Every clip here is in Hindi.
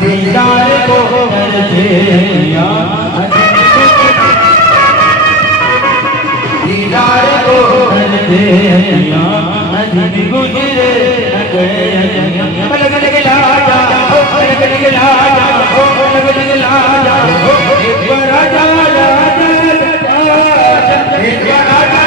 दीदार को करते दीदार को करते अजीब गुजरे अलग अलग लाजा अलग अलग लाजा अलग अलग लाजा एक राजा राजा एक राजा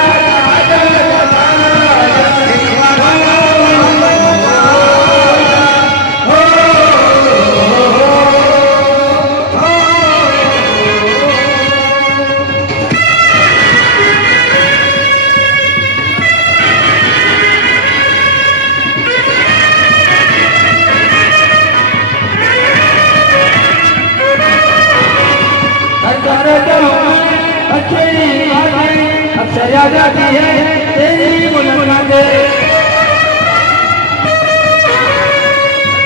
अक्सर याद आती है तेरी मुलाकातें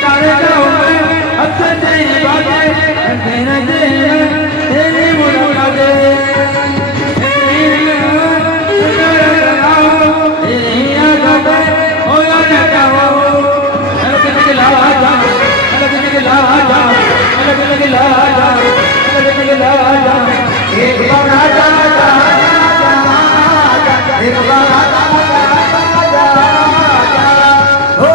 तारे जाऊं मैं अक्सर तेरी बातें तेरे तेरी मुलाकातें तेरी यादें हो या जाता हो अलग अलग लाजा अलग अलग लाजा अलग अलग लाजा अलग अलग लाजा एक बार आजा एक बार हो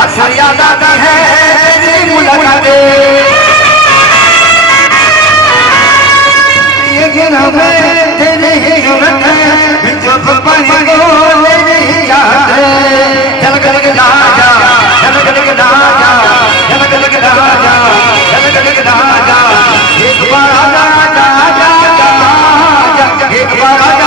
अक्सर याद आती है तेरी मुलाकातें ये गिना में तेरी ही सूरत है जब पानी को तेरी ही याद है झलक झलक लाजा झलक झलक लाजा झलक झलक लाजा झलक झलक लाजा एक बार आजा आजा आजा एक बार